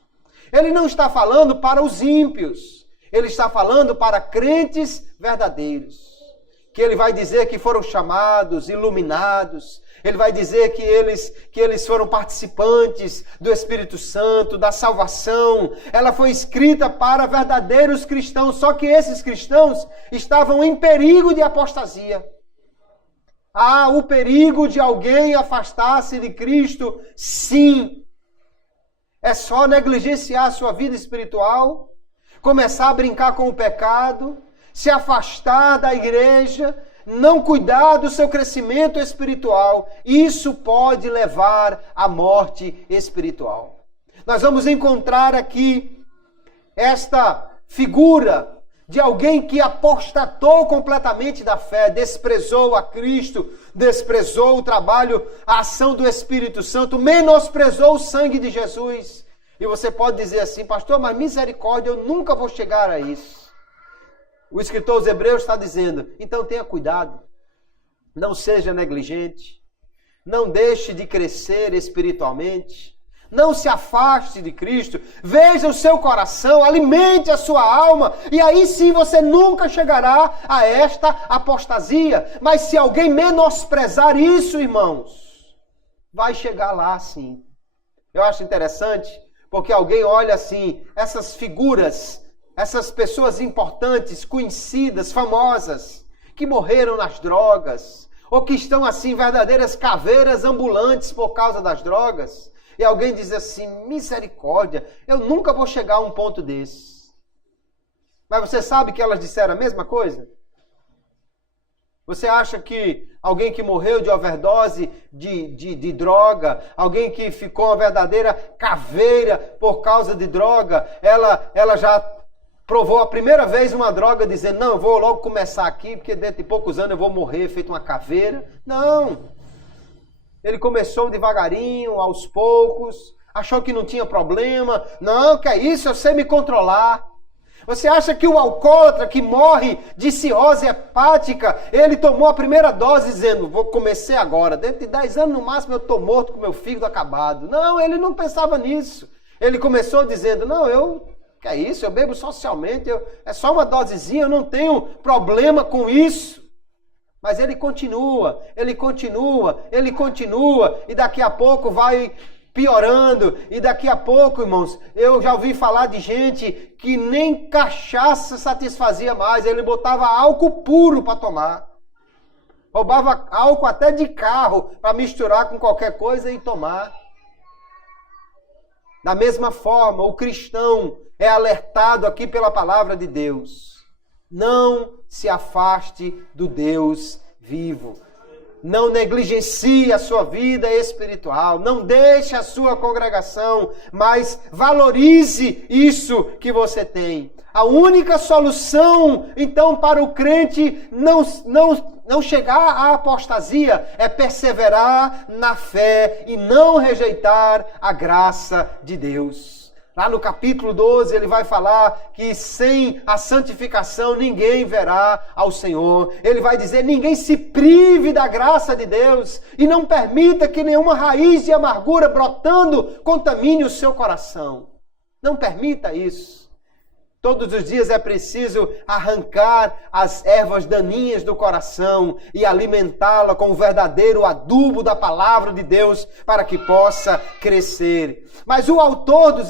Ele não está falando para os ímpios. Ele está falando para crentes verdadeiros. Que ele vai dizer que foram chamados, iluminados. Ele vai dizer que eles foram participantes do Espírito Santo, da salvação. Ela foi escrita para verdadeiros cristãos, só que esses cristãos estavam em perigo de apostasia. Há o perigo de alguém afastar-se de Cristo? Sim. É só negligenciar a sua vida espiritual, começar a brincar com o pecado, se afastar da igreja, não cuidar do seu crescimento espiritual. Isso pode levar à morte espiritual. Nós vamos encontrar aqui esta figura de alguém que apostatou completamente da fé, desprezou a Cristo, desprezou o trabalho, a ação do Espírito Santo, menosprezou o sangue de Jesus. E você pode dizer assim, pastor, mas misericórdia, eu nunca vou chegar a isso. O escritor aos Hebreus está dizendo, então tenha cuidado, não seja negligente, não deixe de crescer espiritualmente, não se afaste de Cristo, veja o seu coração, alimente a sua alma, e aí sim você nunca chegará a esta apostasia. Mas se alguém menosprezar isso, irmãos, vai chegar lá sim. Eu acho interessante, porque alguém olha assim, essas figuras, essas pessoas importantes, conhecidas, famosas, que morreram nas drogas, ou que estão assim, verdadeiras caveiras ambulantes por causa das drogas, e alguém diz assim, misericórdia, eu nunca vou chegar a um ponto desse. Mas você sabe que elas disseram a mesma coisa? Você acha que alguém que morreu de overdose de droga, alguém que ficou uma verdadeira caveira por causa de droga, ela já provou a primeira vez uma droga dizendo, não, eu vou logo começar aqui, porque dentro de poucos anos eu vou morrer feito uma caveira? Não! Ele começou devagarinho, aos poucos, achou que não tinha problema. Não, que é isso, eu sei me controlar. Você acha que o alcoólatra que morre de cirrose hepática, ele tomou a primeira dose dizendo, vou começar agora, dentro de 10 anos no máximo eu estou morto com meu fígado acabado. Não, ele não pensava nisso. Ele começou dizendo, não, que é isso, eu bebo socialmente, é só uma dosezinha, eu não tenho problema com isso. Mas ele continua, e daqui a pouco vai piorando, e daqui a pouco, irmãos, eu já ouvi falar de gente que nem cachaça satisfazia mais, ele botava álcool puro para tomar. Roubava álcool até de carro para misturar com qualquer coisa e tomar. Da mesma forma, o cristão é alertado aqui pela palavra de Deus. Não se afaste do Deus vivo. Não negligencie a sua vida espiritual. Não deixe a sua congregação, mas valorize isso que você tem. A única solução, então, para o crente não chegar à apostasia é perseverar na fé e não rejeitar a graça de Deus. Lá no capítulo 12 ele vai falar que sem a santificação ninguém verá ao Senhor. Ele vai dizer, ninguém se prive da graça de Deus e não permita que nenhuma raiz de amargura brotando contamine o seu coração. Não permita isso. Todos os dias é preciso arrancar as ervas daninhas do coração e alimentá-la com o verdadeiro adubo da palavra de Deus para que possa crescer. Mas o autor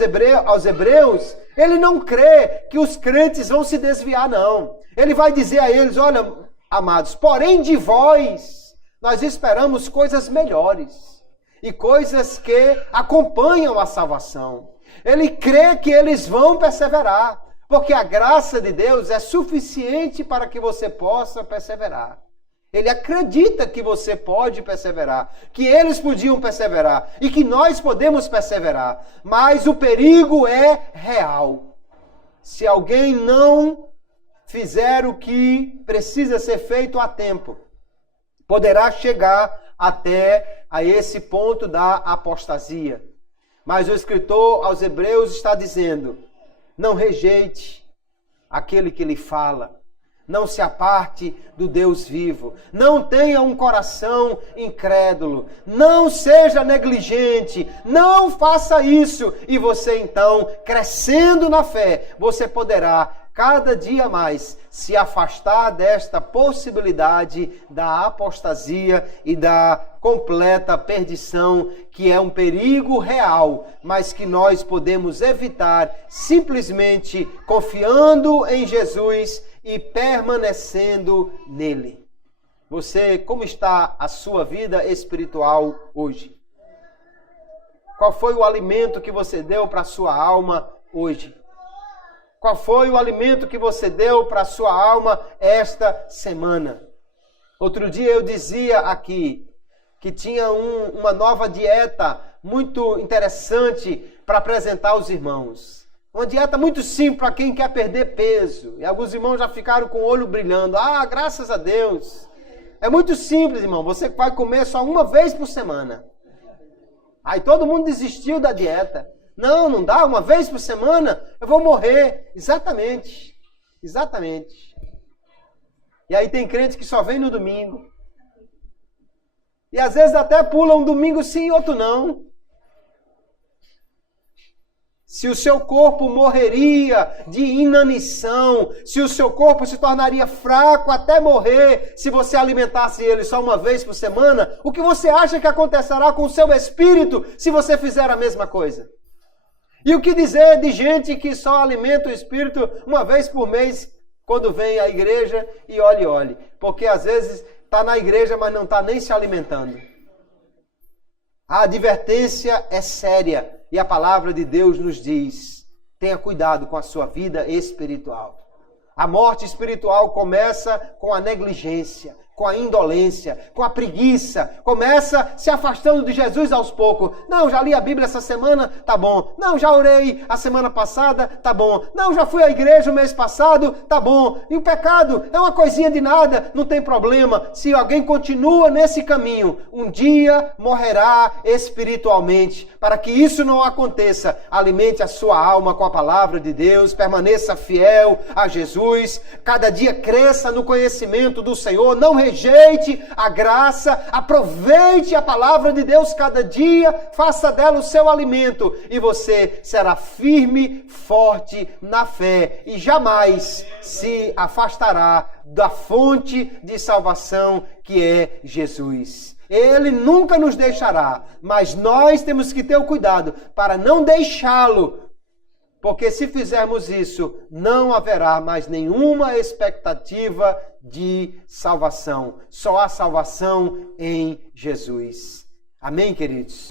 aos Hebreus, ele não crê que os crentes vão se desviar, não. Ele vai dizer a eles, olha, amados, porém de vós nós esperamos coisas melhores e coisas que acompanham a salvação. Ele crê que eles vão perseverar. Porque a graça de Deus é suficiente para que você possa perseverar. Ele acredita que você pode perseverar, que eles podiam perseverar e que nós podemos perseverar. Mas o perigo é real. Se alguém não fizer o que precisa ser feito a tempo, poderá chegar até a esse ponto da apostasia. Mas o escritor aos Hebreus está dizendo, não rejeite aquele que lhe fala. Não se aparte do Deus vivo. Não tenha um coração incrédulo. Não seja negligente. Não faça isso. E você então, crescendo na fé, você poderá cada dia mais se afastar desta possibilidade da apostasia e da completa perdição, que é um perigo real, mas que nós podemos evitar simplesmente confiando em Jesus e permanecendo nele. Você, como está a sua vida espiritual hoje? Qual foi o alimento que você deu para a sua alma hoje? Qual foi o alimento que você deu para a sua alma esta semana? Outro dia eu dizia aqui que tinha uma nova dieta muito interessante para apresentar aos irmãos. Uma dieta muito simples para quem quer perder peso. E alguns irmãos já ficaram com o olho brilhando. Ah, graças a Deus. É muito simples, irmão. Você vai comer só uma vez por semana. Aí todo mundo desistiu da dieta. Não dá, uma vez por semana eu vou morrer. Exatamente. E aí tem crentes que só vem no domingo. E às vezes até pula um domingo sim e outro não. Se o seu corpo morreria de inanição, se o seu corpo se tornaria fraco até morrer, se você alimentasse ele só uma vez por semana, o que você acha que acontecerá com o seu espírito se você fizer a mesma coisa? E o que dizer de gente que só alimenta o espírito uma vez por mês, quando vem à igreja e olhe, porque às vezes está na igreja, mas não está nem se alimentando. A advertência é séria. E a palavra de Deus nos diz, tenha cuidado com a sua vida espiritual. A morte espiritual começa com a negligência, com a indolência, com a preguiça. Começa se afastando de Jesus aos poucos. Não, já li a Bíblia essa semana, tá bom. Não, já orei a semana passada, tá bom. Não, já fui à igreja o mês passado, tá bom. E o pecado é uma coisinha de nada, não tem problema. Se alguém continua nesse caminho, um dia morrerá espiritualmente. Para que isso não aconteça, alimente a sua alma com a palavra de Deus, permaneça fiel a Jesus, cada dia cresça no conhecimento do Senhor, não rejeite a graça, aproveite a palavra de Deus cada dia, faça dela o seu alimento e você será firme, forte na fé e jamais se afastará da fonte de salvação que é Jesus. Ele nunca nos deixará, mas nós temos que ter o cuidado para não deixá-lo, porque se fizermos isso, não haverá mais nenhuma expectativa de salvação. Só há salvação em Jesus. Amém, queridos?